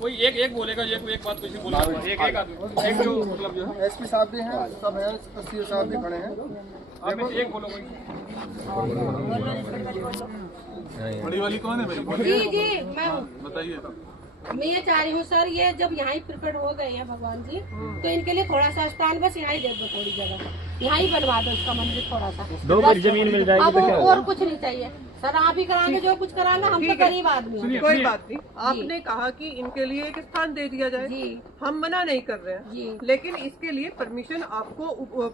कोई एक बोलेगा, एक बात किसी बोलेगा, एक आदमी, एक जो मतलब जो है एसपी साहब भी हैं, सब हैं, सीओ साहब भी खड़े हैं। आप में से एक बोलो कोई। बड़ी वाली कौन है भाई? जी जी मैं बताइए। मैं ये चाह रही हूँ सर, ये जब यहाँ ही प्रकट हो गए हैं भगवान जी, तो इनके लिए थोड़ा सा स्थान बस यहाँ ही दे दो, थोड़ी जगह यहाँ ही बनवा दो इसका मंदिर थोड़ा सा। 2 फीट जमीन मिल जाएगी अब और कुछ नहीं चाहिए सर, आप ही कराएंगे जो कुछ कराएंगे, हम तो गरीब आदमी हैं। कोई बात नहीं, आपने कहा कि इनके लिए एक स्थान दे दिया जाए, जी हम मना नहीं कर रहे हैं जी। लेकिन इसके लिए परमिशन आपको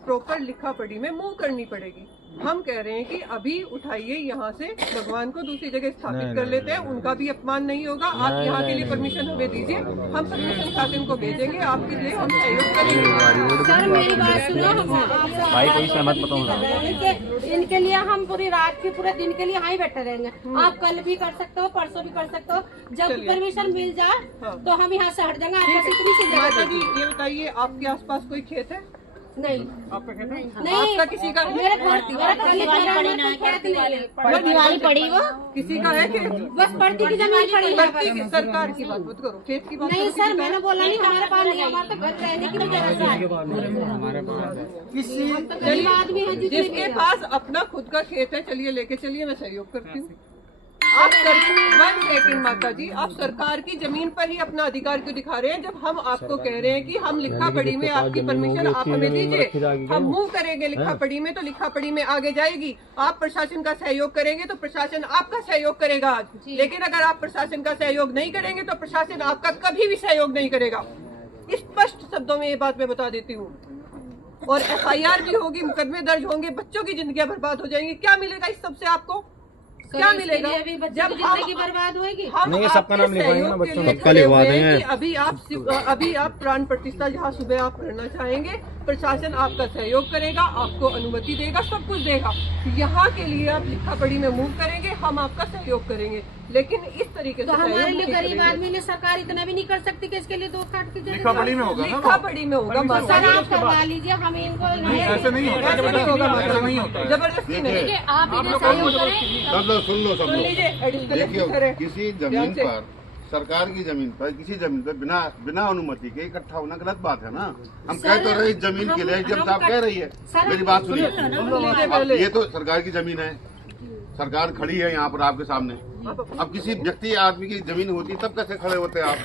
प्रॉपर लिखा पढ़ी में मूव करनी पड़ेगी। हम कह रहे हैं कि अभी उठाइए यहाँ से, भगवान को दूसरी जगह स्थापित कर लेते हैं, उनका भी अपमान नहीं होगा। आप यहाँ के लिए परमिशन हमें दीजिए, हम परमिशन शासन को भेजेंगे, आपके लिए हम सहयोग करेंगे। सर मेरी बात सुनो, भाई कोई सहमत बताऊंगा। इनके लिए हम पूरी रात की पूरे दिन के लिए यहाँ ही बैठे रहेंगे। आप कल भी कर सकते हो, परसों भी कर सकते हो, जब परमिशन मिल जाए तो हम यहाँ से हट जाएंगे। आपको इतनी सी जगह माता जी ये बताइए, आपके आसपास कोई खेत है? नहीं, आपका कहना है नहीं आपका किसी का मेरे घर दिवाली पड़ी वो किसी का है खेत? बस पड़ती की जमीन पड़ी है। ठीक है, सरकार की बात मत करो, खेत की बात नहीं करो। सर मैंने बोला नहीं, हमारे पास नहीं, हमारे तो घर रहने की भी जगह है। किसी गरीब आदमी है जिसके पास अपना खुद का खेत है, चलिए लेके चलिए, मैं सहयोग करती हूँ। आप 1 सेकंड माता जी, आप सरकार की जमीन पर ही अपना अधिकार क्यों दिखा रहे हैं, जब हम आपको कह रहे हैं कि हम लिखा पढ़ी में आपकी परमिशन आप हमें दीजिए, हम मूव करेंगे लिखा पढ़ी में, तो लिखा पढ़ी में आगे जाएगी। आप प्रशासन का सहयोग करेंगे तो प्रशासन आपका सहयोग करेगा आज, लेकिन अगर आप प्रशासन का सहयोग नहीं करेंगे तो प्रशासन आपका कभी भी सहयोग नहीं करेगा। स्पष्ट शब्दों में ये बात मैं बता देती हूँ। और FIR भी होगी, मुकदमे दर्ज होंगे, बच्चों की जिंदगियां बर्बाद हो जाएंगी। क्या मिलेगा इस सबसे आपको? क्या मिलेगा? जब जिंदगी बर्बाद होगी। नहीं, सबका नाम लिखवाएंगे ना, बच्चों सबका लिखवा देंगे। अभी आप प्राण प्रतिष्ठा जहाँ सुबह आप करना चाहेंगे, प्रशासन आपका सहयोग करेगा, आपको अनुमति देगा, सब कुछ देगा। यहाँ के लिए आप लिखा पढ़ी में मूव करेंगे, हम आपका सहयोग करेंगे, लेकिन इस तरीके से हमारे लिए गरीब आदमी ने सरकार इतना भी नहीं कर सकती कि इसके लिए 2 काट की लिखा पढ़ी में होगा ना? लिखा पढ़ी में होगा। सर आप करवा लीजिए, हम इनको ऐसे नहीं होता, जबरदस्ती होगा, ऐसे नहीं होता। जबरदस्ती नहीं। आप इन्हें सहयोग करें। सुन लो सब लोग। लीजिए, देखिए, किसी जमीन पर, सरकार की जमीन पर, किसी जमीन पर बिना अनुमति के इकट्ठा होना गलत बात है ना। हम कह तो रहे जमीन के लिए, जब साहब कह रही है, मेरी बात सुनिए। अब ये तो सरकार की जमीन है, सरकार खड़ी है यहाँ पर आपके सामने। अब किसी व्यक्ति आदमी की जमीन होती तब कैसे खड़े होते आप?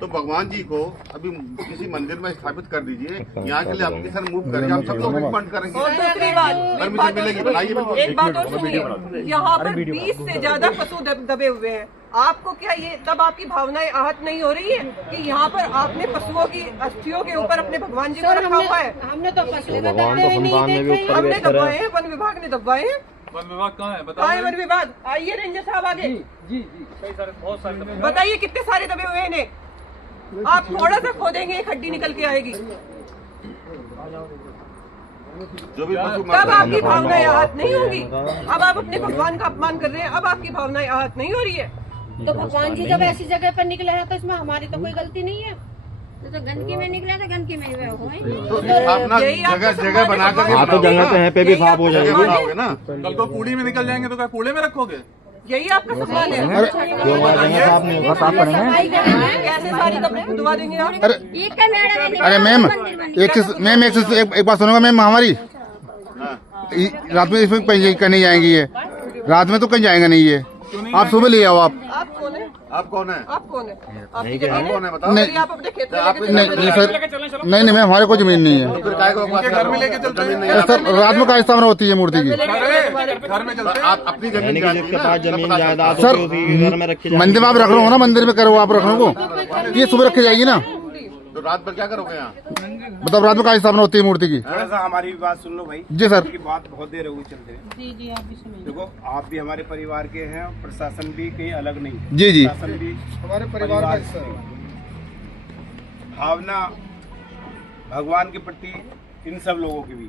तो भगवान जी को अभी किसी मंदिर में स्थापित कर दीजिए, यहाँ के लिए आपके सर मूव करेंगे, हम सब लोग मूवमेंट करेंगे। और दूसरी बात, परमिशन मिलेगी, बताइए। एक बात और सुनिए, यहाँ पर 20 से ज्यादा पशु दबे हुए हैं। आपको क्या ये तब आपकी भावनाएं आहत नहीं हो रही है कि यहाँ पर आपने पशुओं की अस्थियों के ऊपर अपने भगवान जी को रखा हुआ है? हमने तो पशुओं को दबे हुए नहीं देखे। हमने दबाए हैं, वन विभाग ने दबाए हैं। वन विभाग कहाँ है? बताइए वन विभाग, आइए रेंजर साहब आगे। जी कई सारे, बहुत सारे दबे हैं। बताइए कितने सारे दबे हुए हैं इन्हें। आप थोड़ा सा खोदेंगे, एक हड्डी निकल के आएगी। जो भी पशु तब आपकी भावनाएं आहत नहीं होंगी। अब आप अपने भगवान का अपमान कर रहे हैं, अब आपकी भावनाएं आहत नहीं हो रही है। तो भगवान जी जब ऐसी जगह पर निकले हैं तो इसमें हमारी तो कोई गलती नहीं है। तो गंदगी में निकले तो गंदगी में अपना जगह बना कर, हाँ तो जगह पे है पे भी साफ हो जाएगी बनाओगे ना। कल को कूड़ी में निकल जाएंगे तो क्या कूड़े में रखोगे? यही आपका सवाल है। साफ नहीं होगा, साफ करेंगे। कैसे सारी कपड़े धुआ देंगे आप? अरे मैम एक बात सुनोगा मैम, हमारी रात में इसमें कहीं नहीं जाएंगी ये, रात में तो कहीं जाएंगे नहीं ये। आप सुबह ले आओ। आप कौन है? आप कौन है? आप कौन है? आपकी आप जमीन कौन है बताओ? नहीं, आप अपने खेत में लेके चले नहीं सर, नहीं मैम, हमारे कोई जमीन नहीं है। फिर काय को घर में लेके चलते हैं। सर रात में क्या स्थापना होती है मूर्ति की? घर में चलते हैं। आप अपनी जमीन जिसके पास जमीन जायदाद सर, घर में रखी मंदिर में आप रख लो हो ना, मंदिर में करो आप रखने को, ये सुबह रखी जाएगी ना। तो रात भर क्या करोगे यहाँ? मतलब रात में क्या स्थापना होती है मूर्ति की? थोड़ा सा हमारी भी बात सुन लो भाई। जी सर। की बात बहुत देर हो गई चलते हैं। जी आप भी सुनिए। देखो, आप भी हमारे परिवार के हैं, प्रशासन भी कहीं अलग नहीं। जी प्रशासन भी हमारे परिवार का हिस्सा है। भावना भगवान के प्रति इन सब लोगों की भी है।